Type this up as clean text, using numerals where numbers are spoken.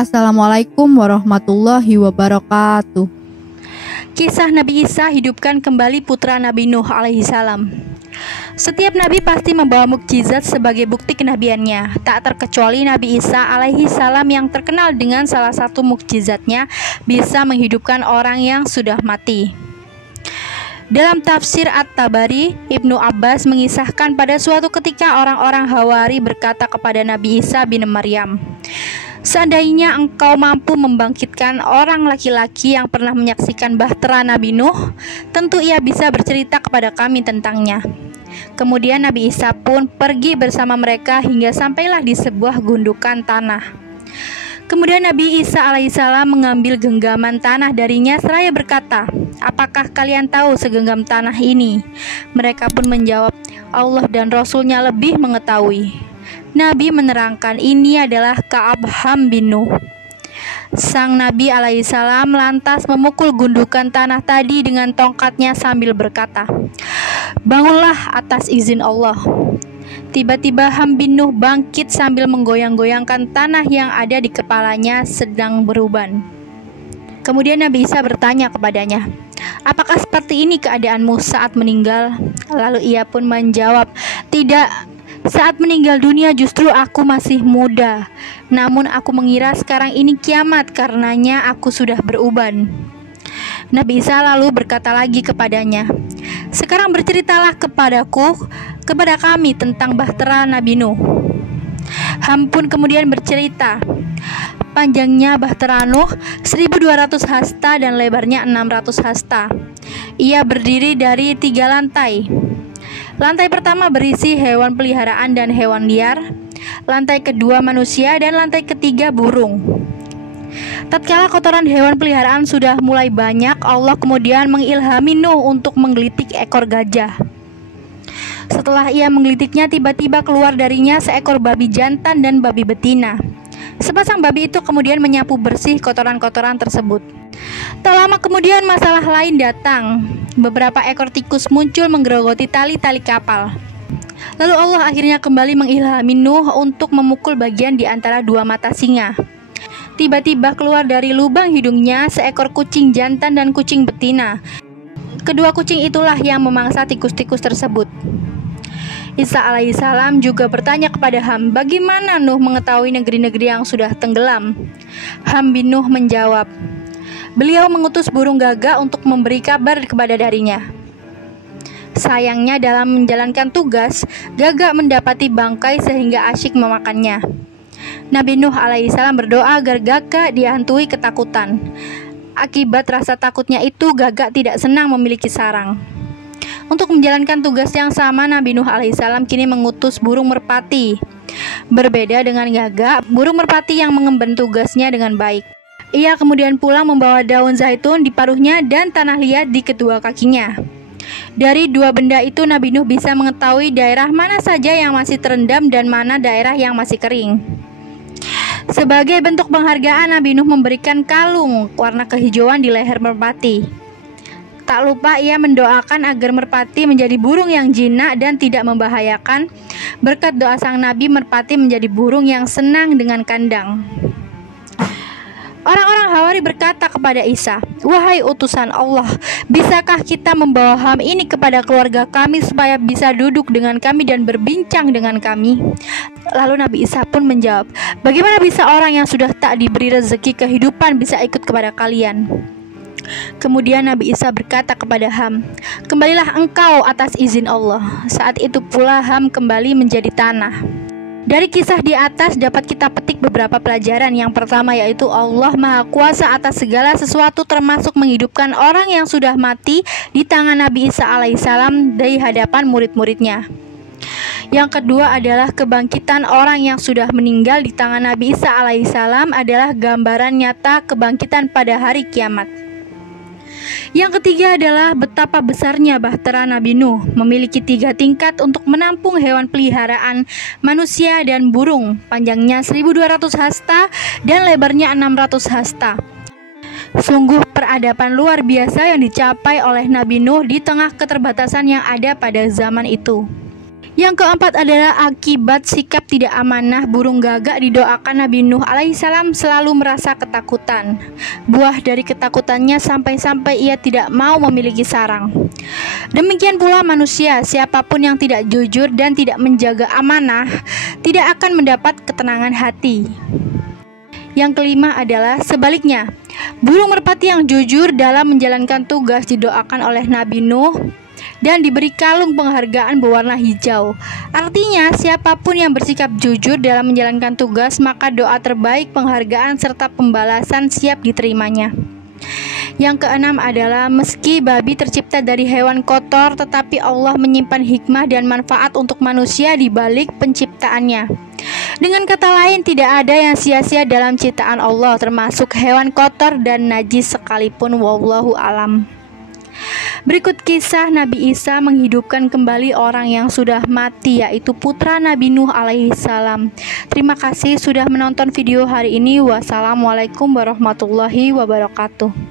Assalamualaikum warahmatullahi wabarakatuh. Kisah Nabi Isa hidupkan kembali putra Nabi Nuh alaihi salam. Setiap nabi pasti membawa mukjizat sebagai bukti kenabiannya. Tak terkecuali Nabi Isa alaihi salam yang terkenal dengan salah satu mukjizatnya bisa menghidupkan orang yang sudah mati. Dalam tafsir At-Tabari, Ibnu Abbas mengisahkan pada suatu ketika orang-orang Hawari berkata kepada Nabi Isa bin Maryam, "Seandainya engkau mampu membangkitkan orang laki-laki yang pernah menyaksikan bahtera Nabi Nuh, tentu ia bisa bercerita kepada kami tentangnya." Kemudian Nabi Isa pun pergi bersama mereka hingga sampailah di sebuah gundukan tanah. Kemudian Nabi Isa alaihissalam mengambil genggaman tanah darinya seraya berkata, "Apakah kalian tahu segenggam tanah ini?" Mereka pun menjawab, "Allah dan Rasulnya lebih mengetahui." Nabi menerangkan ini adalah Ka'ab bin Nuh. Sang Nabi alaihissalam lantas memukul gundukan tanah tadi dengan tongkatnya sambil berkata, "Bangunlah atas izin Allah." Tiba-tiba bin Nuh bangkit sambil menggoyang-goyangkan tanah yang ada di kepalanya sedang beruban. Kemudian Nabi Isa bertanya kepadanya, "Apakah seperti ini keadaanmu saat meninggal?" Lalu ia pun menjawab, "Tidak. Saat meninggal dunia justru aku masih muda. Namun aku mengira sekarang ini kiamat karenanya aku sudah beruban." Nabi Isa lalu berkata lagi kepadanya, "Sekarang berceritalah kepada kami tentang bahtera Nabi Nuh." Pun kemudian bercerita, panjangnya bahtera Nuh 1200 hasta dan lebarnya 600 hasta. Ia berdiri dari 3 lantai. Lantai pertama berisi hewan peliharaan dan hewan liar, lantai kedua manusia, dan lantai ketiga burung. Tatkala kotoran hewan peliharaan sudah mulai banyak, Allah kemudian mengilhami Nuh untuk menggelitik ekor gajah. Setelah ia menggelitiknya, tiba-tiba keluar darinya seekor babi jantan dan babi betina. Sepasang babi itu kemudian menyapu bersih kotoran-kotoran tersebut. Tak lama kemudian masalah lain datang. Beberapa ekor tikus muncul menggerogoti tali-tali kapal. Lalu Allah akhirnya kembali mengilhami Nuh untuk memukul bagian di antara 2 mata singa. Tiba-tiba keluar dari lubang hidungnya seekor kucing jantan dan kucing betina. Kedua kucing itulah yang memangsa tikus-tikus tersebut. Isa alaihissalam juga bertanya kepada bagaimana Nuh mengetahui negeri-negeri yang sudah tenggelam? Bin Nuh menjawab, beliau mengutus burung gagak untuk memberi kabar kepada darinya. Sayangnya dalam menjalankan tugas, gagak mendapati bangkai sehingga asyik memakannya. Nabi Nuh alaihissalam berdoa agar gagak dihantui ketakutan. Akibat rasa takutnya itu, gagak tidak senang memiliki sarang. Untuk menjalankan tugas yang sama, Nabi Nuh alaihissalam kini mengutus burung merpati. Berbeda dengan gagak, burung merpati yang mengemban tugasnya dengan baik. Ia kemudian pulang membawa daun zaitun di paruhnya dan tanah liat di kedua kakinya. Dari 2 benda itu Nabi Nuh bisa mengetahui daerah mana saja yang masih terendam dan mana daerah yang masih kering. Sebagai bentuk penghargaan, Nabi Nuh memberikan kalung warna kehijauan di leher merpati. Tak lupa ia mendoakan agar merpati menjadi burung yang jinak dan tidak membahayakan. Berkat doa sang Nabi, merpati menjadi burung yang senang dengan kandang. Orang-orang Hawari berkata kepada Isa, "Wahai utusan Allah, bisakah kita membawa ini kepada keluarga kami supaya bisa duduk dengan kami dan berbincang dengan kami?" Lalu Nabi Isa pun menjawab, "Bagaimana bisa orang yang sudah tak diberi rezeki kehidupan bisa ikut kepada kalian?" Kemudian Nabi Isa berkata kepada "Kembalilah engkau atas izin Allah." Saat itu pula kembali menjadi tanah. Dari kisah di atas dapat kita petik beberapa pelajaran. Yang pertama yaitu Allah Maha Kuasa atas segala sesuatu, termasuk menghidupkan orang yang sudah mati di tangan Nabi Isa alaihissalam dari hadapan murid-muridnya. Yang kedua adalah kebangkitan orang yang sudah meninggal di tangan Nabi Isa alaihissalam adalah gambaran nyata kebangkitan pada hari kiamat. Yang ketiga adalah betapa besarnya bahtera Nabi Nuh, memiliki 3 tingkat untuk menampung hewan peliharaan, manusia dan burung. Panjangnya 1200 hasta dan lebarnya 600 hasta. Sungguh peradaban luar biasa yang dicapai oleh Nabi Nuh di tengah keterbatasan yang ada pada zaman itu. Yang keempat adalah akibat sikap tidak amanah burung gagak didoakan Nabi Nuh alaihissalam selalu merasa ketakutan. Buah dari ketakutannya sampai-sampai ia tidak mau memiliki sarang. Demikian pula manusia, siapapun yang tidak jujur dan tidak menjaga amanah tidak akan mendapat ketenangan hati. Yang kelima adalah sebaliknya. Burung merpati yang jujur dalam menjalankan tugas didoakan oleh Nabi Nuh dan diberi kalung penghargaan berwarna hijau. Artinya, siapapun yang bersikap jujur dalam menjalankan tugas, maka doa terbaik, penghargaan, serta pembalasan siap diterimanya. Yang keenam adalah meski babi tercipta dari hewan kotor, tetapi Allah menyimpan hikmah dan manfaat untuk manusia di balik penciptaannya. Dengan kata lain, tidak ada yang sia-sia dalam ciptaan Allah, termasuk hewan kotor dan najis sekalipun. Wallahu alam. Berikut kisah Nabi Isa menghidupkan kembali orang yang sudah mati, yaitu putra Nabi Nuh alaihissalam. Terima kasih sudah menonton video hari ini. Wassalamualaikum warahmatullahi wabarakatuh.